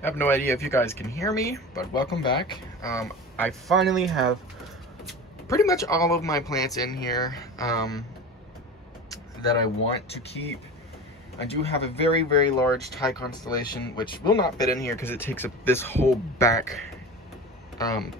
I have no idea if you guys can hear me, but welcome back. I finally have pretty much all of my plants in here that I want to keep. I do have a very, very large Thai constellation, which will not fit in here because it takes up this whole back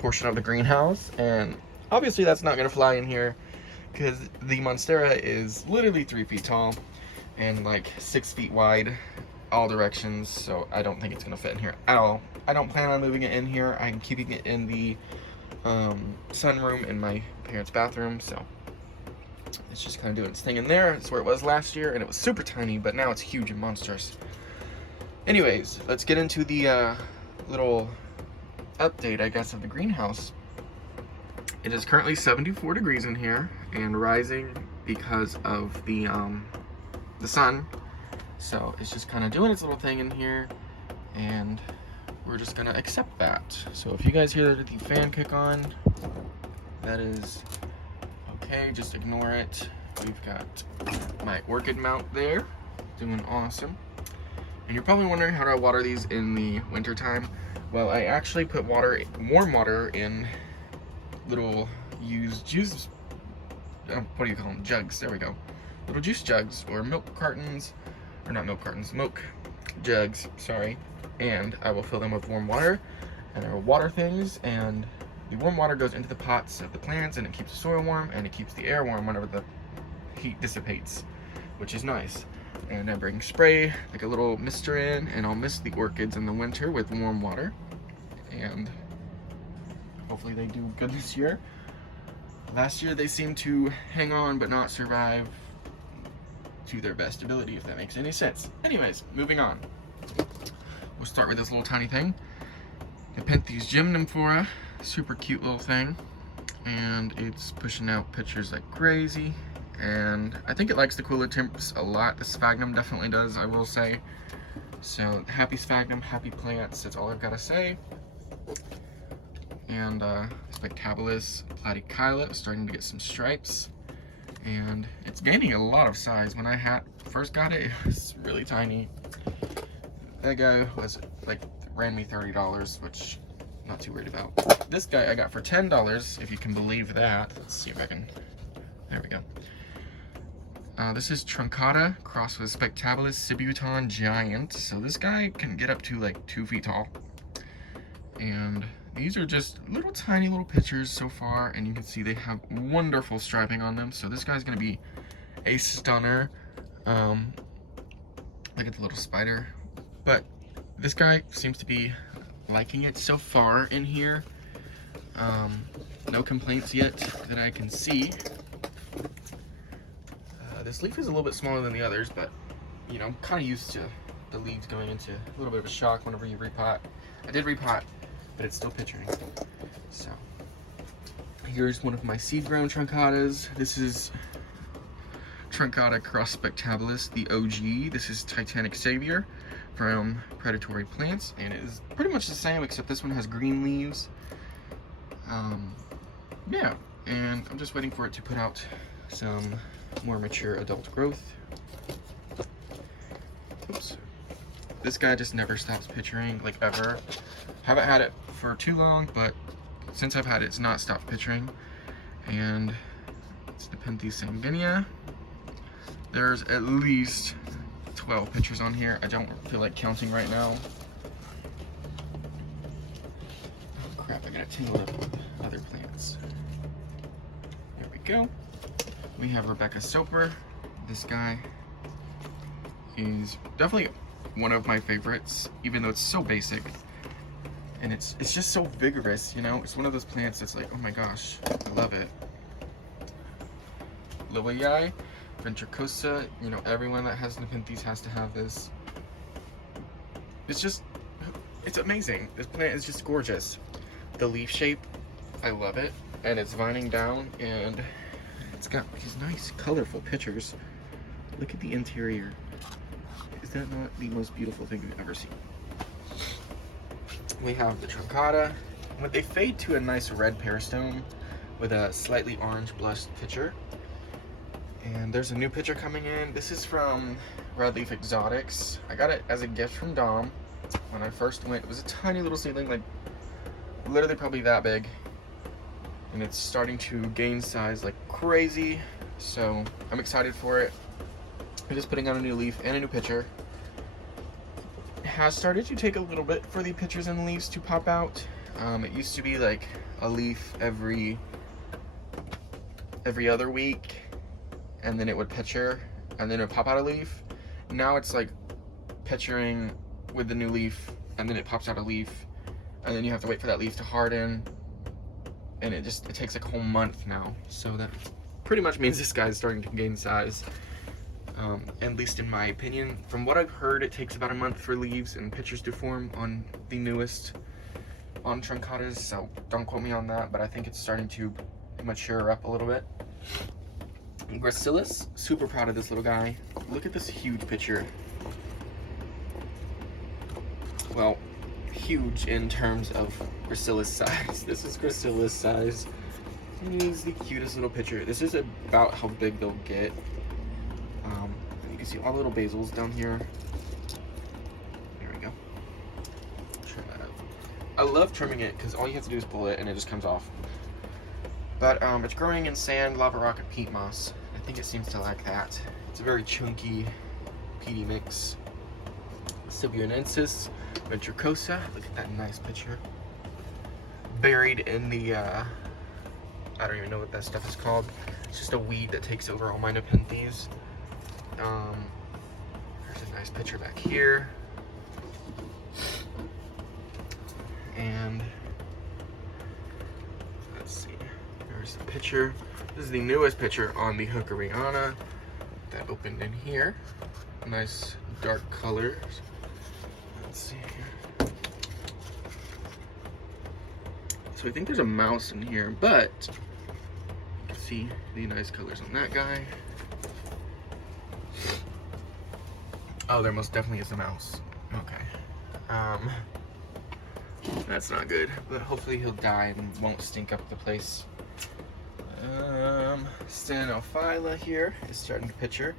portion of the greenhouse, and obviously that's not going to fly in here because the Monstera is literally 3 feet tall and like 6 feet wide all directions, so I don't think it's gonna fit in here at all. I don't plan on moving it in here. I'm keeping it in the sunroom in my parents' bathroom, so it's just kind of doing its thing in there. It's where it was last year, and it was super tiny, but now it's huge and monstrous. Anyways, let's get into the little update, I guess, of the greenhouse. It is currently 74 degrees in here and rising because of the sun. So it's just kind of doing its little thing in here, and we're just gonna accept that. So if you guys hear the fan kick on, that is okay, just ignore it. We've got my orchid mount there, doing awesome. And you're probably wondering how do I water these in the winter time. Well, I actually put warm water in little used juice, what do you call them, jugs, there we go. Little juice jugs or milk cartons, or not milk cartons, milk jugs, sorry, and I will fill them with warm water, and I will water things, and the warm water goes into the pots of the plants, and it keeps the soil warm, and it keeps the air warm whenever the heat dissipates, which is nice. And I bring spray, like a little mister in, and I'll mist the orchids in the winter with warm water, and hopefully they do good this year. Last year they seemed to hang on but not survive to their best ability, if that makes any sense. Anyways, moving on. We'll start with this little tiny thing. The Nepenthes gymnymphora, super cute little thing, and it's pushing out pictures like crazy, and I think it likes the cooler temps a lot. The sphagnum definitely does, I will say. So happy sphagnum, happy plants, that's all I've got to say. And Spectabilis platychila starting to get some stripes, and it's gaining a lot of size. When I first got it, it was really tiny. That guy was like, ran me $30, which I'm not too worried about. This guy I got for $10, if you can believe that. Let's see if I can, there we go. This is Truncata crossed with Spectabilis Sibuton Giant. So this guy can get up to like 2 feet tall. And these are just little tiny little pictures so far, and you can see they have wonderful striping on them. So this guy's gonna be a stunner. Look at the little spider. But this guy seems to be liking it so far in here. No complaints yet that I can see. This leaf is a little bit smaller than the others, but you know, I'm kind of used to the leaves going into a little bit of a shock whenever you repot. I did repot, but it's still picturing. So here's one of my seed-grown truncatas. This is Truncata cross Spectabilis, the OG. This is Titanic Savior from Predatory Plants, and it is pretty much the same, except this one has green leaves. Yeah, and I'm just waiting for it to put out some more mature adult growth. Oops. This guy just never stops picturing, like ever. Haven't had it for too long, but since I've had it, it's not stopped picturing. And it's the Nepenthes sanguinea. There's at least 12 pictures on here. I don't feel like counting right now. Oh crap, I gotta tangle up with other plants. There we go. We have Rebecca Soper. This guy is definitely one of my favorites, even though it's so basic. And it's just so vigorous, you know? It's one of those plants that's like, oh my gosh, I love it. Liliae ventricosa, you know, everyone that has Nepenthes has to have this. It's amazing. This plant is just gorgeous. The leaf shape, I love it. And it's vining down, and it's got these nice, colorful pictures. Look at the interior. Is that not the most beautiful thing you've ever seen? We have the Truncata. They fade to a nice red peristome with a slightly orange blushed pitcher. And there's a new pitcher coming in. This is from Red Leaf Exotics. I got it as a gift from Dom. When I first went, it was a tiny little seedling, like literally probably that big. And it's starting to gain size like crazy. So I'm excited for it. I'm just putting on a new leaf and a new pitcher. It has started to take a little bit for the pitchers and leaves to pop out. It used to be like a leaf every other week, and then it would pitcher, and then it would pop out a leaf. Now it's like pitchering with the new leaf, and then it pops out a leaf, and then you have to wait for that leaf to harden, and it takes like a whole month now. So that pretty much means this guy's starting to gain size. At least in my opinion. From what I've heard, it takes about a month for leaves and pitchers to form on the newest on truncatas, so don't quote me on that, but I think it's starting to mature up a little bit. Gracilis, super proud of this little guy. Look at this huge pitcher. Well, huge in terms of Gracilis size. This is Gracilis size. He's the cutest little pitcher. This is about how big they'll get. You can see all the little basils down here. There we go. Trim that up. I love trimming it because all you have to do is pull it and it just comes off. But it's growing in sand, lava rock, and peat moss. I think it seems to like that. It's a very chunky, peaty mix. Sibuanensis ventricosa. Look at that nice picture. Buried in the, I don't even know what that stuff is called. It's just a weed that takes over all my nepenthes. There's a nice picture back here. And let's see, there's the picture. This is the newest picture on the Hookeriana that opened in here. Nice dark colors. Let's see here. So I think there's a mouse in here, but you can see the nice colors on that guy. Oh, there most definitely is a mouse. Okay. That's not good, but hopefully he'll die and won't stink up the place. Stenophylla here is starting to pitcher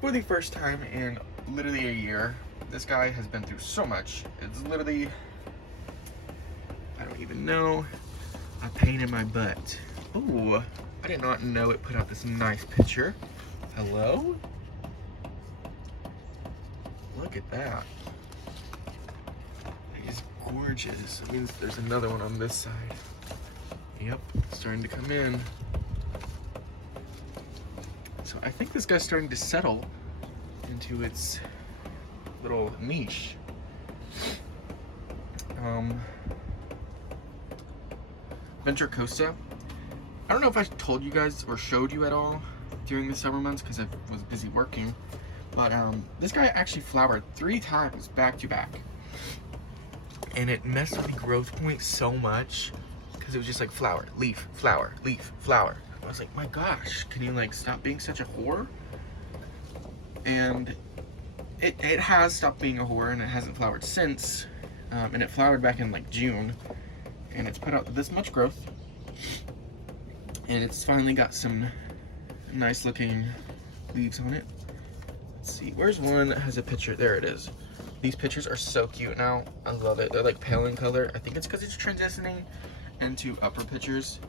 for the first time in literally a year. This guy has been through so much. It's literally, I don't even know, a pain in my butt. Oh, I did not know it put out this nice picture. Hello? Look at that. He's gorgeous. It means there's another one on this side. Yep, starting to come in. So I think this guy's starting to settle into its little niche. Ventricosa. I don't know if I told you guys or showed you at all during the summer months because I was busy working. But this guy actually flowered 3 times back to back. And it messed with the growth point so much because it was just like flower, leaf, flower, leaf, flower. I was like, my gosh, can you like stop being such a whore? And it has stopped being a whore and it hasn't flowered since. And it flowered back in like June. And it's put out this much growth. And it's finally got some nice looking leaves on it. Let's see, where's one that has a picture? There it is. These pictures are so cute now. I love it. They're like pale in color. I think it's because it's transitioning into upper pictures.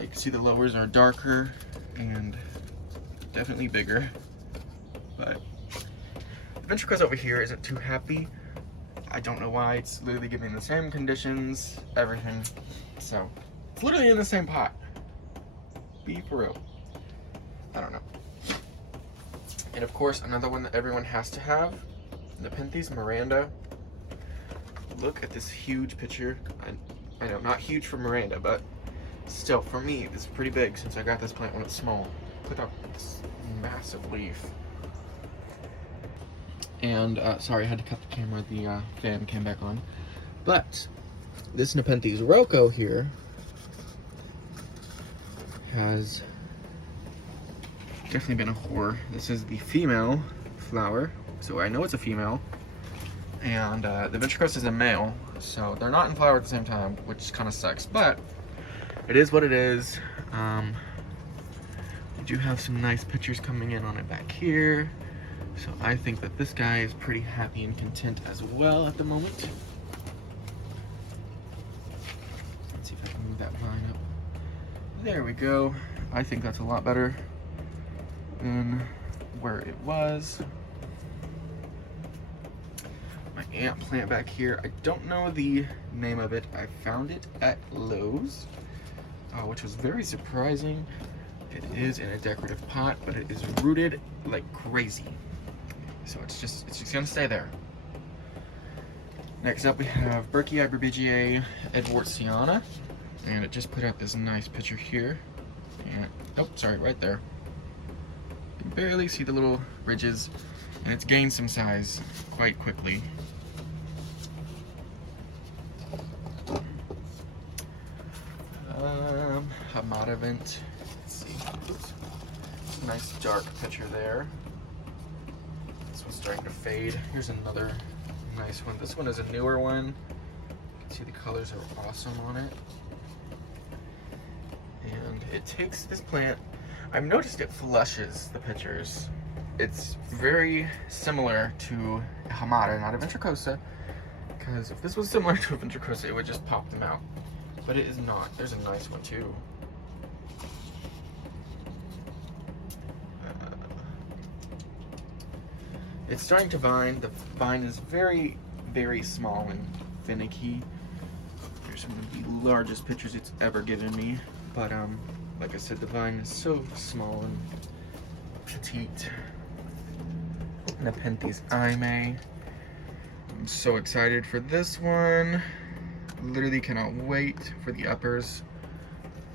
You can see the lowers are darker and definitely bigger. But the ventricosa over here isn't too happy. I don't know why. It's literally giving the same conditions, everything. So it's literally in the same pot. Be for real. I don't know. And of course, another one that everyone has to have, Nepenthes Miranda. Look at this huge picture. I know, not huge for Miranda, but still, for me, it's pretty big since I got this plant when it's small. Put out this massive leaf. And, sorry, I had to cut the camera. The fan came back on. But this Nepenthes Rocco here has definitely been a whore. This is the female flower, so I know it's a female. And the ventricosa is a male, so they're not in flower at the same time, which kind of sucks, but it is what it is. We do have some nice pictures coming in on it back here. So I think that this guy is pretty happy and content as well at the moment. Let's see if I can move that vine up. There we go. I think that's a lot better than where it was. My ant plant back here, I don't know the name of it. I found it at Lowe's, which was very surprising. It is in a decorative pot, but it is rooted like crazy. So it's just gonna stay there. Next up we have Berkii Iberbigiae Edwardsiana, and it just put out this nice picture here. And oh, sorry, right there. You can barely see the little ridges, and it's gained some size quite quickly. Hamada vent. Let's see. Nice dark picture there. This one's starting to fade. Here's another nice one. This one is a newer one. You can see the colors are awesome on it. And it takes this plant, I've noticed it flushes the pictures. It's very similar to a Hamada, not a ventricosa, because if this was similar to a ventricosa, it would just pop them out. But it is not. There's a nice one too. It's starting to vine. The vine is very, very small and finicky. Here's one of the largest pictures it's ever given me. But like I said, the vine is so small and petite. Nepenthes Ime. I'm so excited for this one. Literally cannot wait for the uppers.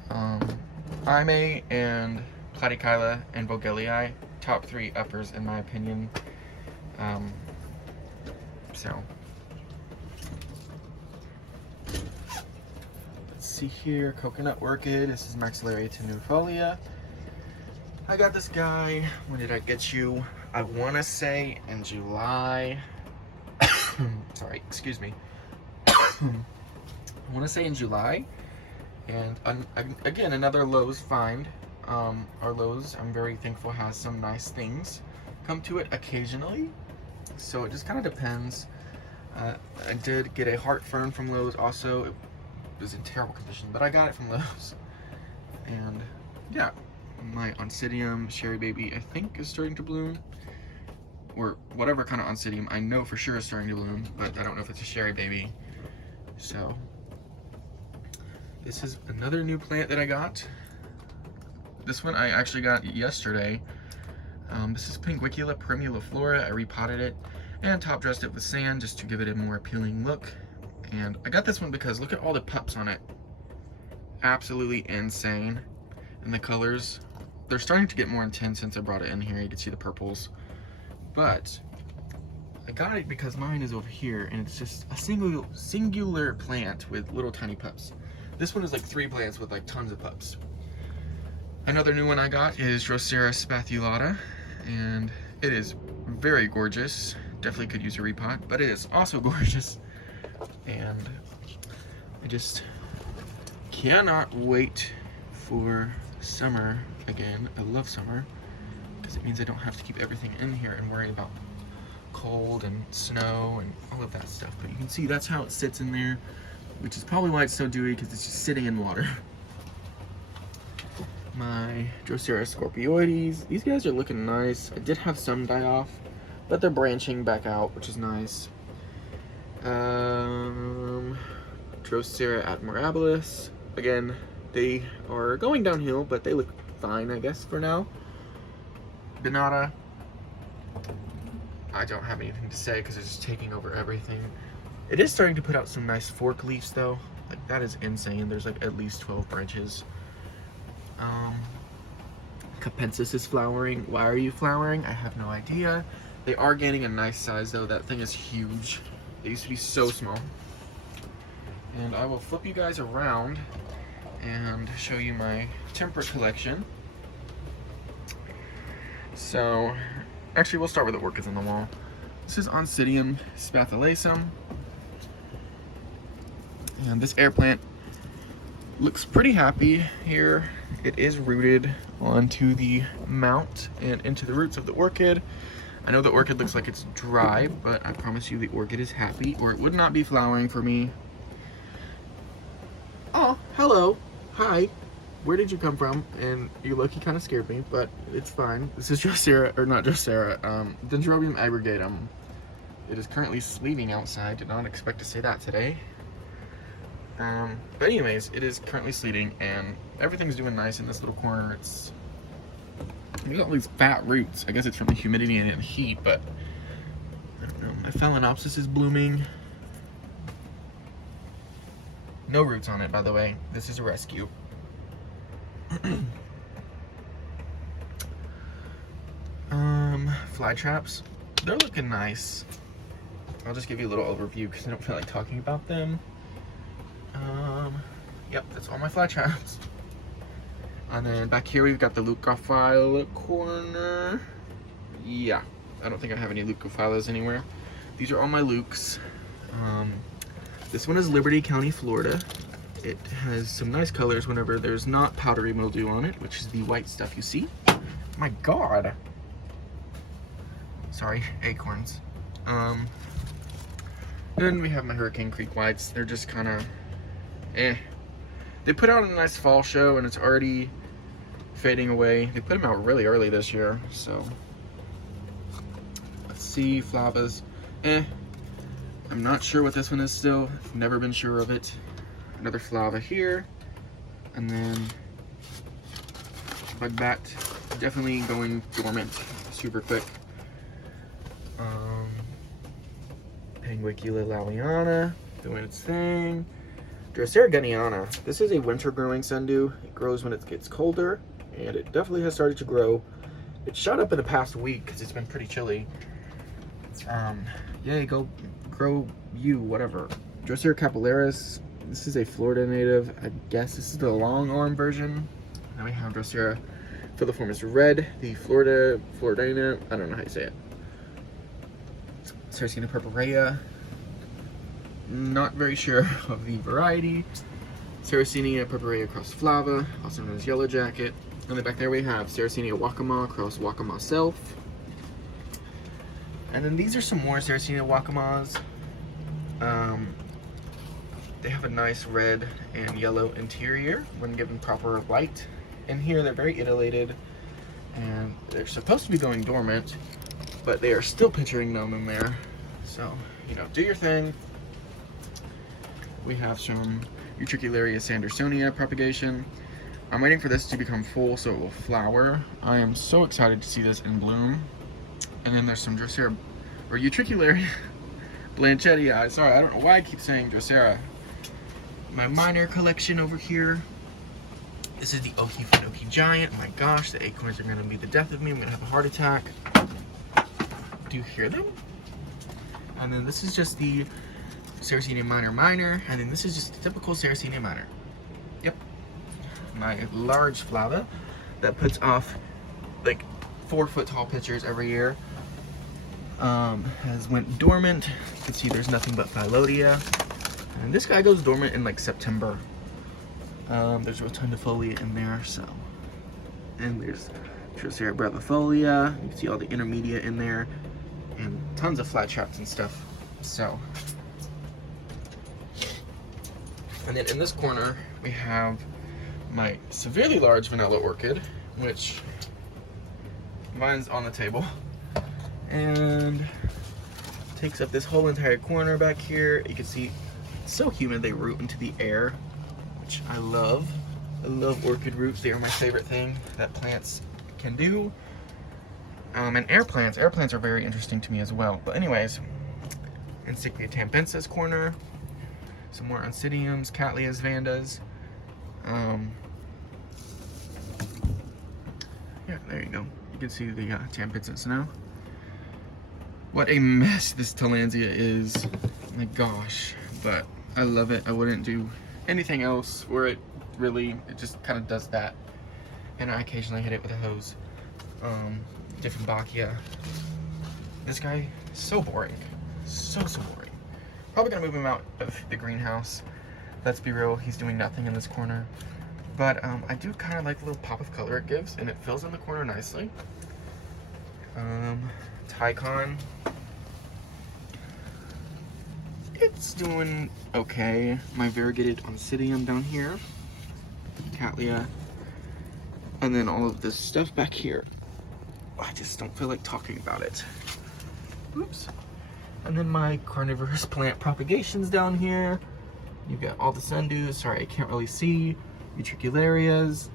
Ime and Platykyla and Vogellii, top 3 uppers in my opinion. So let's see here, coconut orchid. This is Maxillaria tenuifolia. I got this guy. When did I get you? I want to say in July. Sorry, excuse me. I want to say in July. And again, another Lowe's find. Our Lowe's, I'm very thankful, has some nice things come to it occasionally. So it just kind of depends. I did get a heart fern from Lowe's also. It was in terrible condition, but I got it from Lowe's. And yeah, my Oncidium Sherry Baby, I think, is starting to bloom. Or whatever kind of Oncidium I know for sure is starting to bloom, but I don't know if it's a Sherry Baby. So this is another new plant that I got. This one I actually got yesterday. This is Pinguicula primuliflora. I repotted it and top dressed it with sand just to give it a more appealing look. And I got this one because look at all the pups on it. Absolutely insane. And the colors, they're starting to get more intense since I brought it in here. You can see the purples. But I got it because mine is over here and it's just a singular plant with little tiny pups. This one is like 3 plants with like tons of pups. Another new one I got is Drosera spathulata, and it is very gorgeous. Definitely could use a repot, but it is also gorgeous. And I just cannot wait for summer again. I love summer because it means I don't have to keep everything in here and worry about cold and snow and all of that stuff. But you can see that's how it sits in there, which is probably why it's so dewy, because it's just sitting in water. My Drosera scorpioides, these guys are looking nice. I did have some die off, but they're branching back out, which is nice. Drosera admirabilis, again, they are going downhill, but they look fine, I guess, for now. Binata, I don't have anything to say because it's just taking over everything. It is starting to put out some nice fork leaves though. Like, that is insane. There's like at least 12 branches. Capensis is flowering. Why are you flowering? I have no idea. They are gaining a nice size though. That thing is huge. They used to be so small. And I will flip you guys around and show you my temperate collection. So, actually we'll start with the orchids on the wall. This is Oncidium spathulacum. And this air plant looks pretty happy here. It is rooted onto the mount and into the roots of the orchid. I know the orchid looks like it's dry, but I promise you the orchid is happy, or it would not be flowering for me. Oh, hello. Hi. Where did you come from? And you look-y kind of scared me, but it's fine. This is Drosera, or not Drosera, Dendrobium aggregatum. It is currently sleeting outside. Did not expect to say that today. But anyways, it is currently sleeting, and everything's doing nice in this little corner. There's all these fat roots. I guess it's from the humidity and the heat, but I don't know. My Phalaenopsis is blooming. No roots on it, by the way. This is a rescue. Fly traps. They're looking nice. I'll just give you a little overview because I don't feel like talking about them. Yep, that's all my fly traps. And then back here we've got the Leucophila corner. Yeah, I don't think I have any Leucophilas anywhere. These are all my Lukes. This one is Liberty County, Florida. It has some nice colors whenever there's not powdery mildew on it, which is the white stuff you see. My God. Sorry, acorns. Then we have my Hurricane Creek Whites. They're just kind of, They put out a nice fall show and it's already fading away. They put them out really early this year, so. Let's see, Flavas. I'm not sure what this one is still. I've never been sure of it. Another Flava here. And then Bugbat, definitely going dormant super quick. Penguicula lawiana, doing its thing. Drosera gunneriana. This is a winter growing sundew. It grows when it gets colder, and it definitely has started to grow. It shot up in the past week because it's been pretty chilly. Yay, go grow you, whatever. Drosera capillaris. This is a Florida native. I guess this is the long arm version. Then we have Drosera filiformis red, the Floridana, I don't know how you say it. Sarracenia purpurea. Not very sure of the variety. Sarracenia purpurea cross flava, also known as yellow jacket. And then back there we have Sarracenia wakama cross wakama self. And then these are some more Sarracenia wakamas. They have a nice red and yellow interior when given proper light. In here they're very etiolated and they're supposed to be going dormant, but they are still picturing gnome in there. So, you know, do your thing. We have some Utricularia sandersonia propagation. I'm waiting for this to become full so it will flower. I am so excited to see this in bloom. And then there's some Drosera, or Utricularia blanchettii. Sorry, I don't know why I keep saying Drosera. My minor collection over here. This is the Okefenokee Giant. My gosh, the acorns are gonna be the death of me. I'm gonna have a heart attack. Do you hear them? And then this is just the Sarracenia minor, and then this is just the typical Sarracenia minor. Yep. My large flava that puts off like 4-foot tall pictures every year. Has went dormant. You can see there's nothing but Phyllodia. And this guy goes dormant in like September. There's rotundifolia in there, so. And there's Drosera brevifolia. You can see all the intermedia in there. And tons of flat traps and stuff. So. And then in this corner, we have my severely large vanilla orchid, which mine's on the table. And takes up this whole entire corner back here. You can see it's so humid they root into the air, which I love. I love orchid roots. They are my favorite thing that plants can do. And air plants are very interesting to me as well. But anyways, Encyclia tampensis corner. Some more Oncidiums, Cattleyas, Vandas. Yeah, there you go. You can see the tampensis now. What a mess this Tillandsia is. My gosh. But I love it. I wouldn't do anything else for it, really. It just kind of does that. And I occasionally hit it with a hose. Different Bacchia. This guy is so boring. So boring. Probably gonna move him out of the greenhouse. Let's be real, he's doing nothing in this corner. But I do kind of like the little pop of color it gives, and it fills in the corner nicely. Tycon. It's doing okay. My variegated Oncidium down here, Cattleya, and then all of this stuff back here. I just don't feel like talking about it. Oops. And then my carnivorous plant propagations down here. You've got all the sundews. Sorry, I can't really see. Utricularias.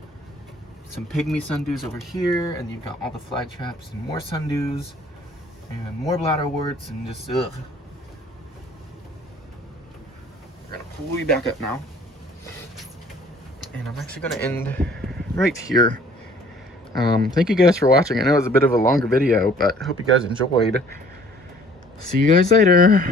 Some pygmy sundews over here. And you've got all the fly traps and more sundews. And more bladderworts and just ugh. We're gonna pull you back up now. And I'm actually gonna end right here. Thank you guys for watching. I know it was a bit of a longer video, but I hope you guys enjoyed. See you guys later.